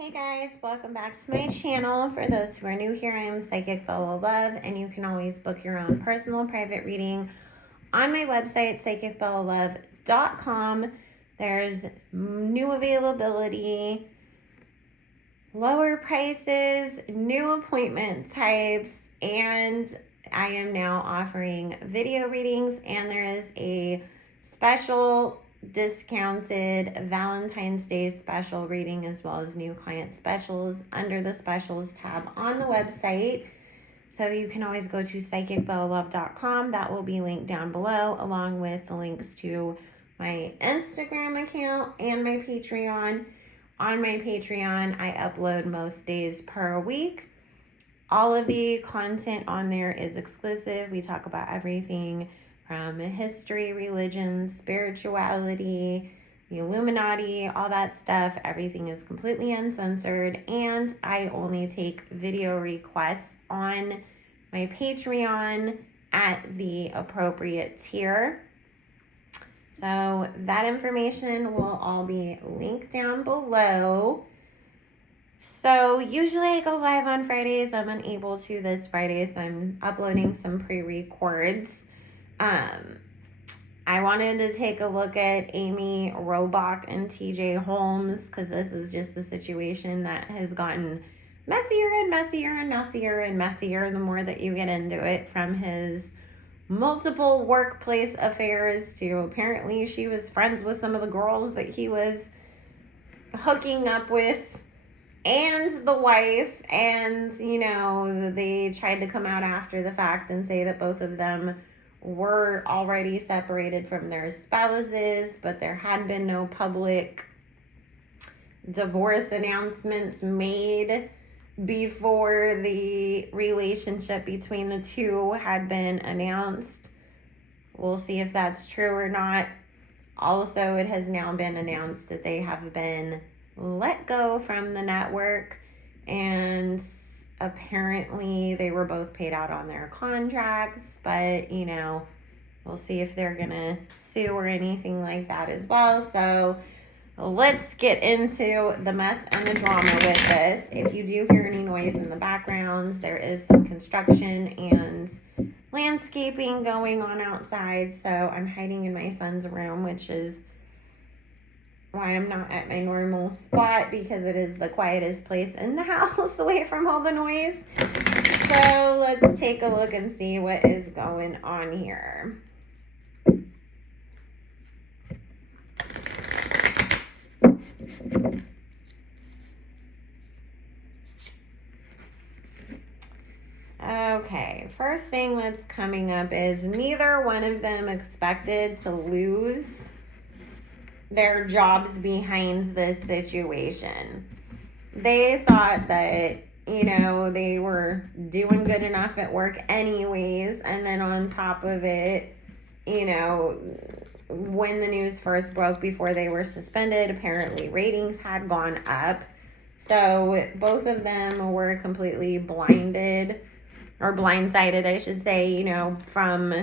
Hey guys, welcome back to my channel. For those who are new here, I am Psychic Bella Love, and you can always book your own personal private reading on my website, psychicbellalove.com. There's new availability, lower prices, new appointment types, and I am now offering video readings, and there is a special discounted Valentine's Day special reading as well as new client specials under the specials tab on the website. So you can always go to psychicbellalove.com. That will be linked down below, along with the links to my Instagram account and my Patreon. On my Patreon, I upload most days per week. All of the content on there is exclusive. We talk about everything from history, religion, spirituality, the Illuminati, all that stuff. Everything is completely uncensored, and I only take video requests on my Patreon at the appropriate tier. So that information will all be linked down below. So usually I go live on Fridays. I'm unable to this Friday, so I'm uploading some pre-records. I wanted to take a look at Amy Robach and TJ Holmes because this is just the situation that has gotten messier and messier and messier and messier the more that you get into it, from his multiple workplace affairs to apparently she was friends with some of the girls that he was hooking up with and the wife, and they tried to come out after the fact and say that both of them were already separated from their spouses, but there had been no public divorce announcements made before the relationship between the two had been announced. We'll see if that's true or not. Also, it has now been announced that they have been let go from the network, and apparently they were both paid out on their contracts, but we'll see if they're gonna sue or anything like that as well. So let's get into the mess and the drama with this. If you do hear any noise in the background, there is some construction and landscaping going on outside. So I'm hiding in my son's room, which is why I'm not at my normal spot, because it is the quietest place in the house away from all the noise. So let's take a look and see what is going on here. Okay, first thing that's coming up is neither one of them expected to lose their jobs behind this situation. They thought that, they were doing good enough at work anyways, and then on top of it, when the news first broke before they were suspended, apparently ratings had gone up. So both of them were completely blindsided, I should say, from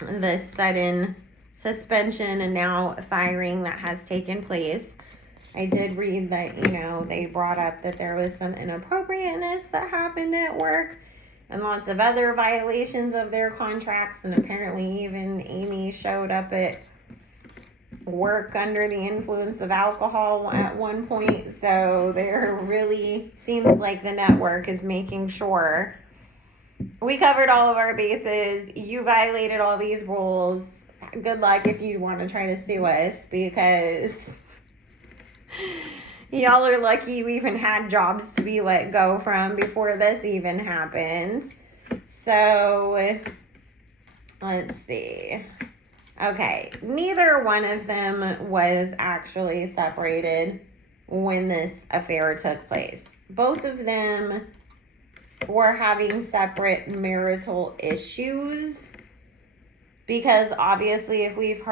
the sudden suspension and now firing that has taken place. I did read that, they brought up that there was some inappropriateness that happened at work and lots of other violations of their contracts, and apparently even Amy showed up at work under the influence of alcohol at one point. So there really seems like the network is making sure we covered all of our bases. You violated all these rules. Good luck if you want to try to sue us, because y'all are lucky you even had jobs to be let go from before this even happened. So let's see. Okay, neither one of them was actually separated when this affair took place. Both of them were having separate marital issues, because obviously, as we've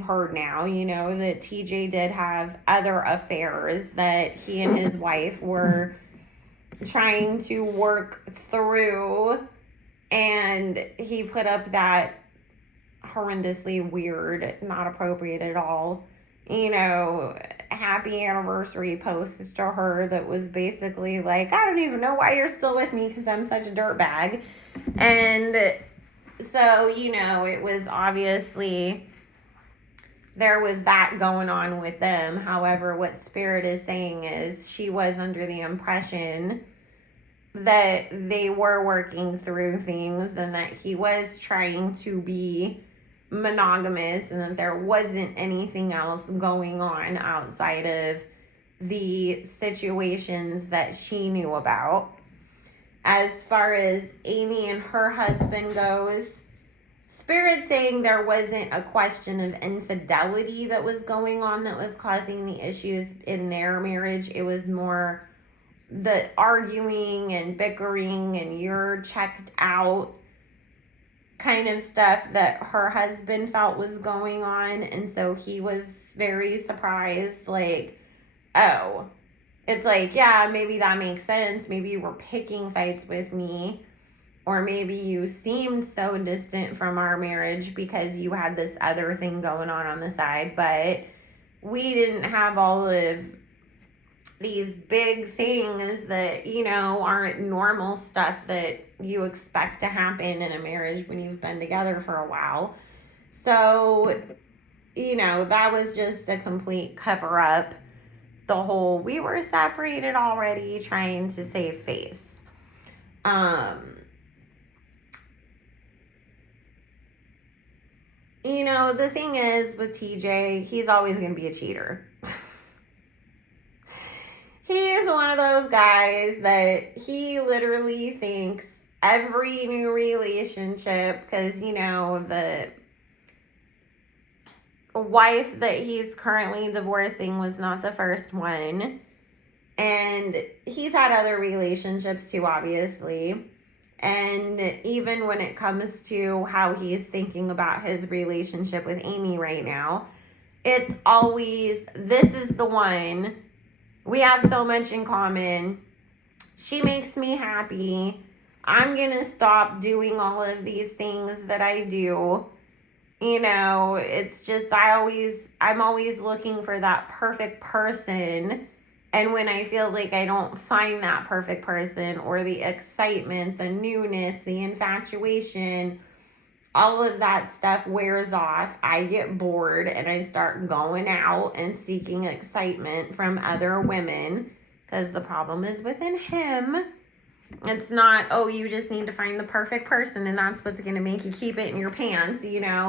heard now, that TJ did have other affairs that he and his wife were trying to work through, and he put up that horrendously weird, not appropriate at all, happy anniversary post to her that was basically like, I don't even know why you're still with me because I'm such a dirtbag. And so, it was obviously there was that going on with them. However, what Spirit is saying is she was under the impression that they were working through things and that he was trying to be monogamous and that there wasn't anything else going on outside of the situations that she knew about. As far as Amy and her husband goes, Spirit saying there wasn't a question of infidelity that was going on that was causing the issues in their marriage. It was more the arguing and bickering and you're checked out kind of stuff that her husband felt was going on. And so he was very surprised, like, oh, it's like, yeah, maybe that makes sense. Maybe you were picking fights with me, or maybe you seemed so distant from our marriage because you had this other thing going on the side, but we didn't have all of these big things that, aren't normal stuff that you expect to happen in a marriage when you've been together for a while. So, that was just a complete cover up. The whole, we were separated already, trying to save face. The thing is with TJ, he's always going to be a cheater. He is one of those guys that he literally thinks every new relationship, because, the wife that he's currently divorcing was not the first one. And he's had other relationships too, obviously. And even when it comes to how he's thinking about his relationship with Amy right now, it's always, this is the one. We have so much in common. She makes me happy. I'm going to stop doing all of these things that I do. It's just, I'm always looking for that perfect person. And when I feel like I don't find that perfect person, or the excitement, the newness, the infatuation, all of that stuff wears off, I get bored and I start going out and seeking excitement from other women, because the problem is within him. It's not, oh, you just need to find the perfect person and that's what's going to make you keep it in your pants,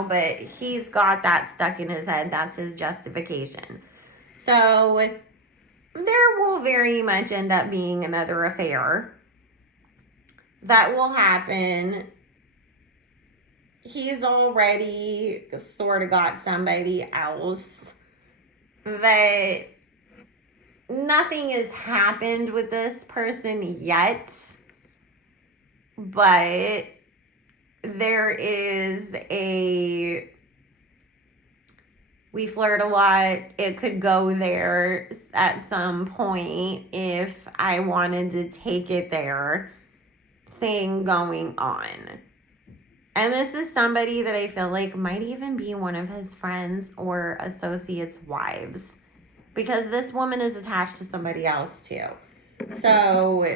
but he's got that stuck in his head. That's his justification. So there will very much end up being another affair that will happen. He's already sort of got somebody else. That nothing has happened with this person yet, but there is we flirt a lot. It could go there at some point if I wanted to take it there thing going on. And this is somebody that I feel like might even be one of his friends or associates' wives, because this woman is attached to somebody else too. So,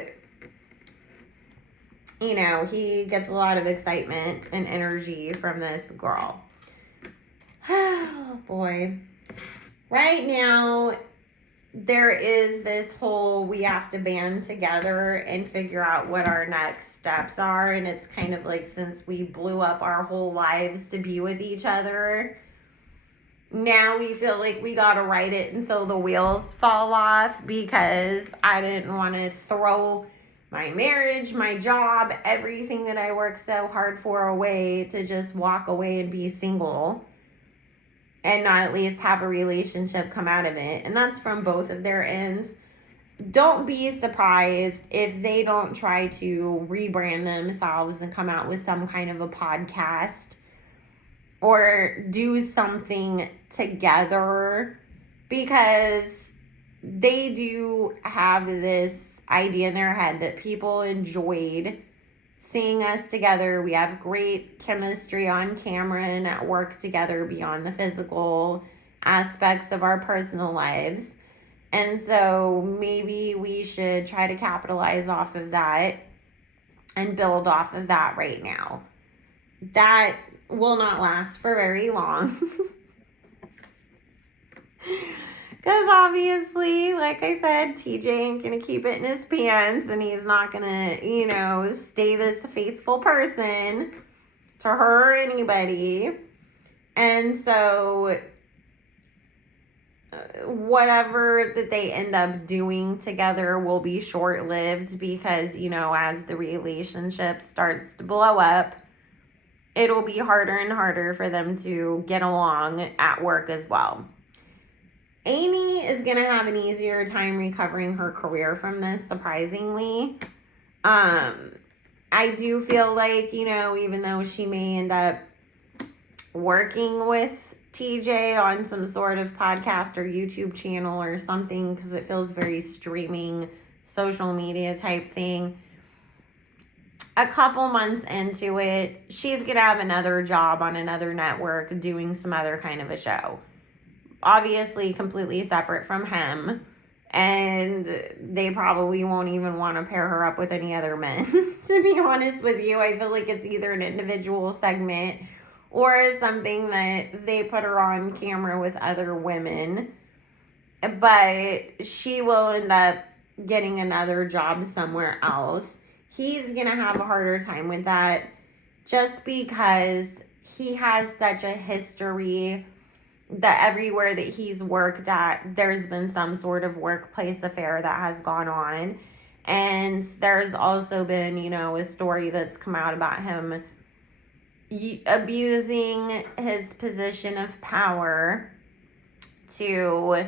he gets a lot of excitement and energy from this girl. Oh, boy. Right now, there is this whole, we have to band together and figure out what our next steps are. And it's kind of like, since we blew up our whole lives to be with each other, now we feel like we got to write it until the wheels fall off, because I didn't want to throw my marriage, my job, everything that I worked so hard for away to just walk away and be single and not at least have a relationship come out of it. And that's from both of their ends. Don't be surprised if they don't try to rebrand themselves and come out with some kind of a podcast or do something together, because they do have this idea in their head that people enjoyed seeing us together. We have great chemistry on camera and at work together beyond the physical aspects of our personal lives. And so maybe we should try to capitalize off of that and build off of that right now. That will not last for very long. Because obviously, like I said, TJ ain't going to keep it in his pants, and he's not going to, stay this faithful person to her or anybody. And so whatever that they end up doing together will be short-lived because, as the relationship starts to blow up, it'll be harder and harder for them to get along at work as well. Amy is going to have an easier time recovering her career from this, surprisingly. I do feel like, even though she may end up working with TJ on some sort of podcast or YouTube channel or something, because it feels very streaming, social media type thing, a couple months into it, she's going to have another job on another network doing some other kind of a show. Obviously completely separate from him, and they probably won't even want to pair her up with any other men. To be honest with you, I feel like it's either an individual segment or something that they put her on camera with other women, but she will end up getting another job somewhere else. He's gonna have a harder time with that just because he has such a history that everywhere that he's worked at, there's been some sort of workplace affair that has gone on. And there's also been, a story that's come out about him abusing his position of power to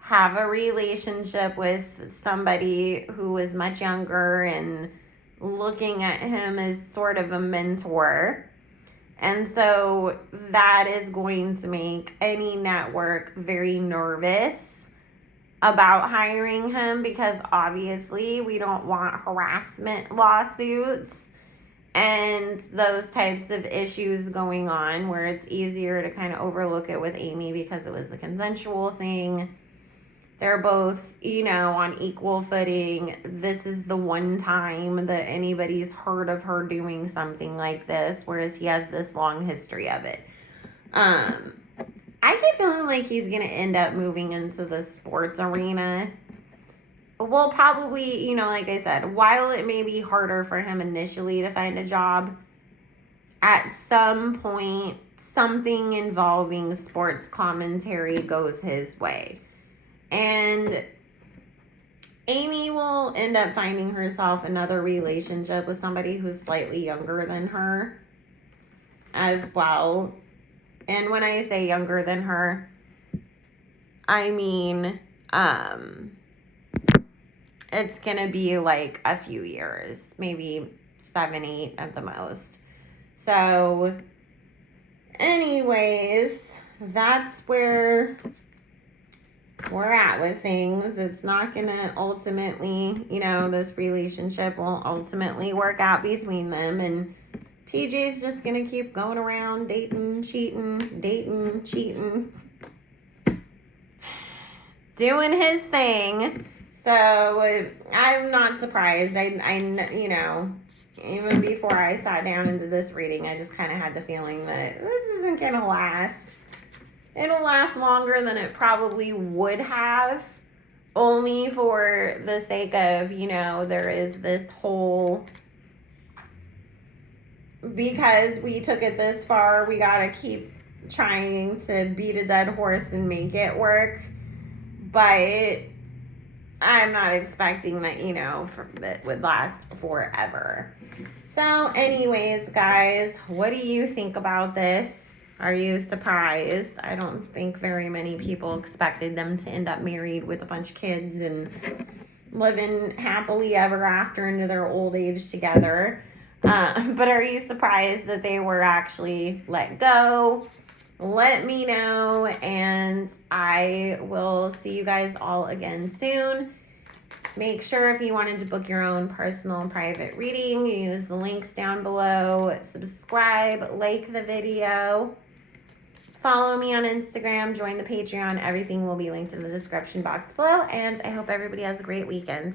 have a relationship with somebody who is much younger and looking at him as sort of a mentor. And so that is going to make any network very nervous about hiring him because obviously we don't want harassment lawsuits and those types of issues going on where it's easier to kind of overlook it with Amy because it was a consensual thing. They're both, on equal footing. This is the one time that anybody's heard of her doing something like this, whereas he has this long history of it. I keep feeling like he's going to end up moving into the sports arena. Well, probably, like I said, while it may be harder for him initially to find a job, at some point, something involving sports commentary goes his way. And Amy will end up finding herself another relationship with somebody who's slightly younger than her as well. And when I say younger than her, I mean, it's going to be like a few years, maybe 7, 8 at the most. So, anyways, that's where we're at with things. It's not gonna ultimately, this relationship won't ultimately work out between them, and TJ's just gonna keep going around dating, cheating, doing his thing. So I'm not surprised. I even before I sat down into this reading, I just kind of had the feeling that this isn't gonna last. It'll last longer than it probably would have, only for the sake of, there is this whole, because we took it this far, we gotta keep trying to beat a dead horse and make it work. But I'm not expecting that, that would last forever. So anyways, guys, what do you think about this? Are you surprised? I don't think very many people expected them to end up married with a bunch of kids and living happily ever after into their old age together. But are you surprised that they were actually let go? Let me know, and I will see you guys all again soon. Make sure if you wanted to book your own personal and private reading, you use the links down below. Subscribe, like the video. Follow me on Instagram, join the Patreon. Everything will be linked in the description box below. And I hope everybody has a great weekend.